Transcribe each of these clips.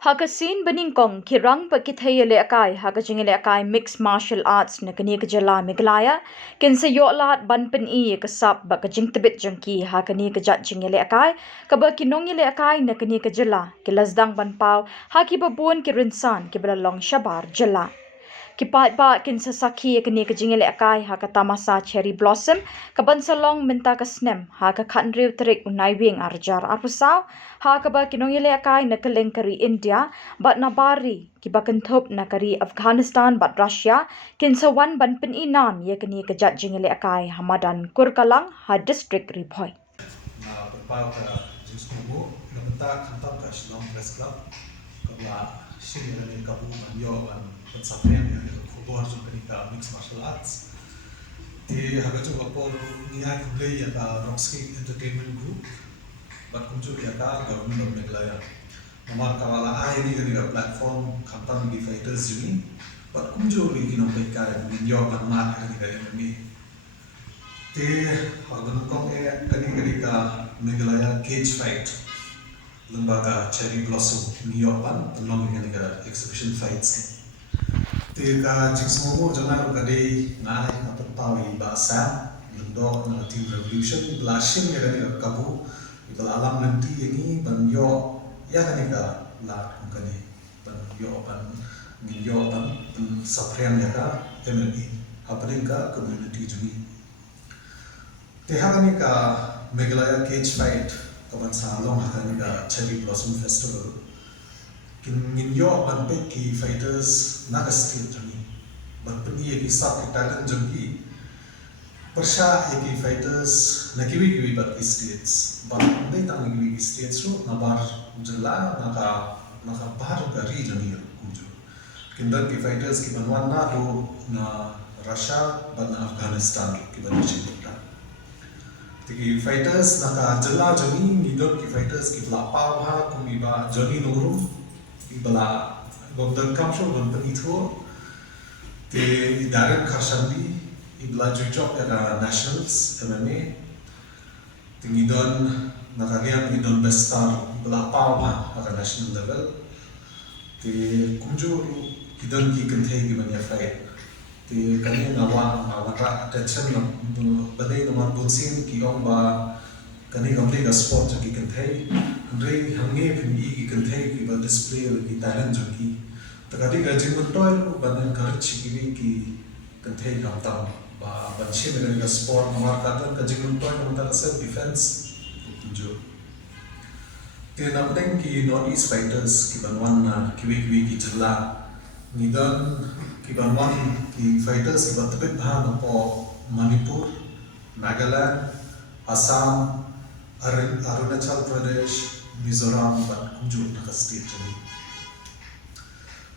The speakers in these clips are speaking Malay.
Hakasin beningkong kirang pakithayele akai hakajingele akai mixed martial arts na kani kajala Meghalaya kinsa yolat banpen I kasap ba kajing tebet jangki hakani kajat jingele akai kaba kinongele akai na kani kajala kilasdang banpau haki babun kirinsan kibalalong shabar jala kipat ba kinsa sakhi kani kajingele akai haka tamasa cherry blossom kabansalong minta kasnem haka khanriu terik unai wing arjar arpusau haka ba kinongele akai na kalengkari India bat nabari kibakan thop na kari Afghanistan bat Russia kinsa wan banpen inan ye kani kajat jingele akai hamadan kurkalang ha district riphoi na berpau ke Jus Kubu, nabenta kantor ke Shillong Press Club, kabla sini dari kabu manyo kan pensapaian yang kubur juga di mixed martial arts. Di harga juga por niat play ya ka Roxy Entertainment Group, bat kunjung ya ka government of Meghalaya. Nomor kawala ai ni kan platform kampanye di fighters ini, bat kunjung di kinombe ka manyo kan mat kan ini. Di harga nukong kani ka Meghalaya cage fight. Lembaga Cherry Blossom New York pan tolong dengan negara exhibition fights ni. Tika jiksmo jangan kadai ngai atau tawi bahasa lendok na team revolution blushing dengan kabu itu alam nanti ini banyo ya kan ika lah kani banyo pan minyo pan saprian ya ka MLB happening ka community jumi. Tiha kan ika Meghalaya cage fight kawan salong akan ada Cherry Blossom Festival. Kinyo banpe ki fighters naga state jami. Banpe ni ki sub talent jami. Persha ki fighters nakiwi bat ki states. Banpe tang nakiwi ki states ro nabar jela naka bar gari jami kunju. Kindan ki fighters ki banwan na ro na Russia ban Afghanistan ki ban China. Tiki fighters naka jela jami nidon ki fighters ki bla pau ha kumi ba joni nungrum ki bla gomdan kamsho ban penitho te Darren Khashandi ibla jujok ya nationals MMA tingidon naka lian nidon bestar bla pau ha aka national level te kumjo kidon ki kenthe ki banya fight te kami ngawan ra attention na badai na bunsin ki ong ba kani gamle ka sport ki kenthe andre hange phi ki kenthe ki ba display ki talent jo ki takadi ga jing toy banan kar chigiri ki kenthe gamta ba banshi me ka sport mar ka ka jing toy na self defense jo te namdeng ki north east fighters ki banwan na kiwi ki jala nidan ki banwan ki fighters ki batbet bha po Manipur, Nagaland, Assam, Arunachal Pradesh, Mizoram dan kunjung naka state jami.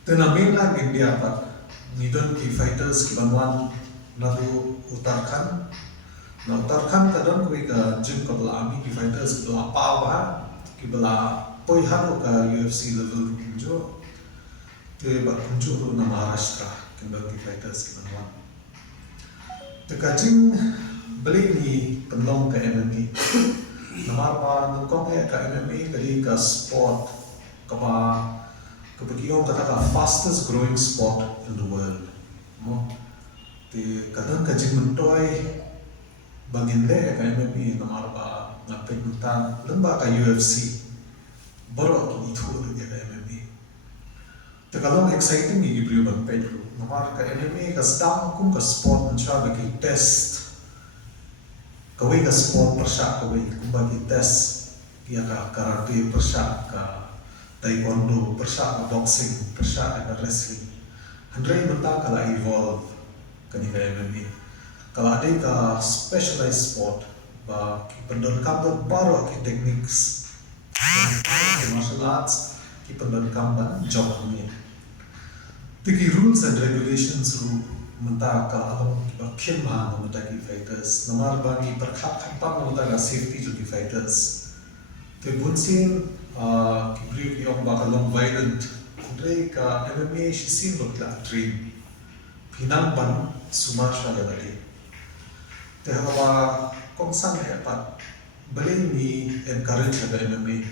Tena mainland India pat nidon ki fighters ki banwan nadu Uttarakhand. Na Uttarakhand kadon kui ka jim ka bala army ki fighters ki bala pawa ki bala poi haro ka UFC level kunjo. Te bat kunjung na Maharashtra kembali ki fighters ki banwan. Tekajing beli ni penlong ke MMA. Namar pa nukong ke MMA kali ka sport kapa kebegiong kata ka fastest growing sport in the world. Mo te kadang kajing mentoy banginde ka MMA namar pa ngapit nutan lemba ka UFC. Baru ki itu ke MMA. Te kalong exciting ni gibriu ban pedro. Namar ka MMA ka stang kum ka sport ansha bagi test kawai ka sport persya kawai kum bagi test dia ka karate persya ka taekwondo persya ka boxing persya ka wrestling handrai benta kala evolve kani ka MMA kala ada ka specialized sport ba ki pendekam baru ki techniques martial arts ki pendekam ban job ni. Tiki rules and regulations ru menta ka alam kim ha menta ki fighters namar bagi perkhat khampang menta ka safety to the fighters te bunsin ki bri ki ong ba long violent andre ka MMA shisin bakla train pinang ban sumasha ya bali te hawa kong sang ya pat bali ni encourage ka MMA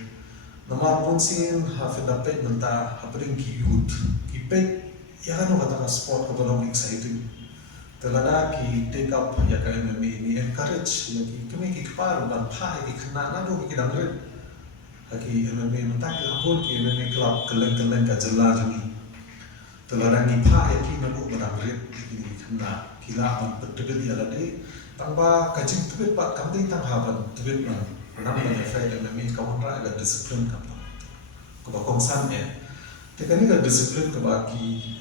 Nama punsin hafid dapat menta hapering ki youth ki pek ya kan kata sport ko belum exciting. Telada ki take up ya kan ni encourage ya ki kami ki kepar ban pa ki kena na do ki dangret. Haki MMA menta ki apun ki MMA club keleng-keleng ka jela jami. Telada ki pa ya ki na do dangret ki kena kila ban betebet ya lade tangba kajing tebet pak kamding tang haban tebet man. Nama yang saya MMA kawan agak disiplin kapal. Kebakong san ya. Teka ni agak disiplin kebaki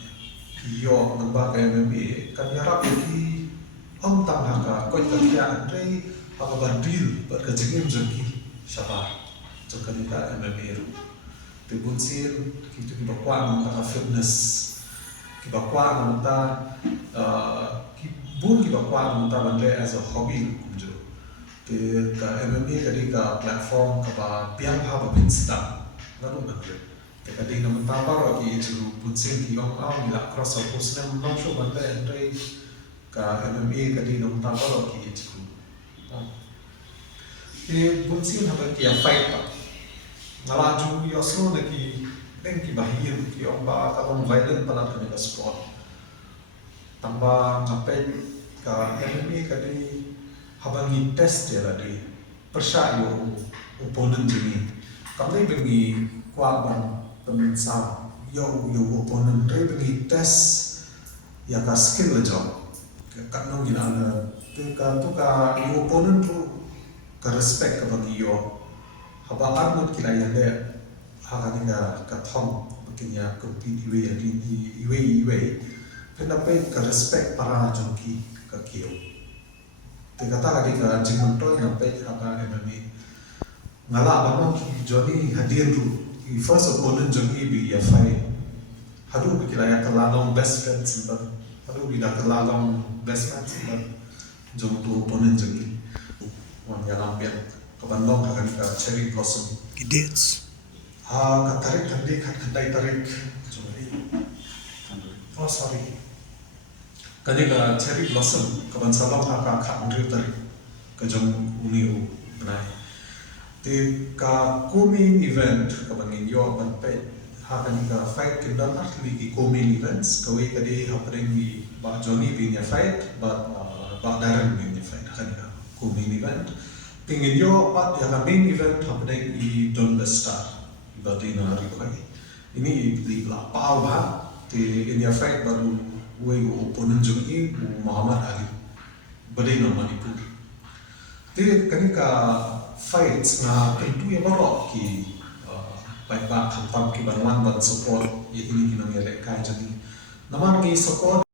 yo nambah kayak MMA kan yarap lagi om tang haka kau kerja andre apa berdil berkejengin jengki siapa jengki kita MMA tebun sin kita kibakuan kita fitness kibakuan kita kibun kibakuan kita bande as a hobby kumjo ke MMA kadi ka platform ka piang ha ba pinsta lalu nakre ke kadi na mentabar ki itu punsin ki ong aw nila cross up pusna mong show banda entre ka MMA kadi na mentabar ki itu ke punsin ha ba ki fight pa ngalaju yo so na ki deng ki bahir ki ong ba ka ong violent pa na sport tambah ngapet ka MMA kadi habangi test ya tadi persya yo opponent ini kami bengi kuaban pemensa yo opponent re bengi test ya ka skill job ka nong gina na tu ka yo opponent tu ka respect ka bagi yo haba armut kila ya de hakani ka thom bikin ya compete iwe kenapa ka respect para jongki ka kiyo kata lagi ke Jimentol yang baik apa MMA ngala abang ki Johnny hadir tu first opponent Johnny bi ya fight hadu bi kira ya kelalong best friend sempat hadu bi dah kelalong best friend sempat jom tu opponent Johnny wan ya lampian ke Bandung akan ke Cherry Blossom Idiots. Katarik tadi kadai tarik coba oh sorry kadi ka Cherry Blossom kaban sabang haka andre tarik ka jong uniu benai te ka co-main event kaban yo ban pe haka ni ka fight kindal atli ki co-main events kawe kadi hapring ni ba Johnny bin ya fight ba Darren bin ya fight haka ni ka co-main event tingin yo pat ya ka main event hapring i Don Star Badina Ribai ini di pau ba te in ya fight baru Wei opponent Johnny Muhammad Ali badai na Manipur. Jadi ketika fights na tentu yang baru ki baik hantam ki banwan dan support ya ini kinang ya kai jadi. Naman ki support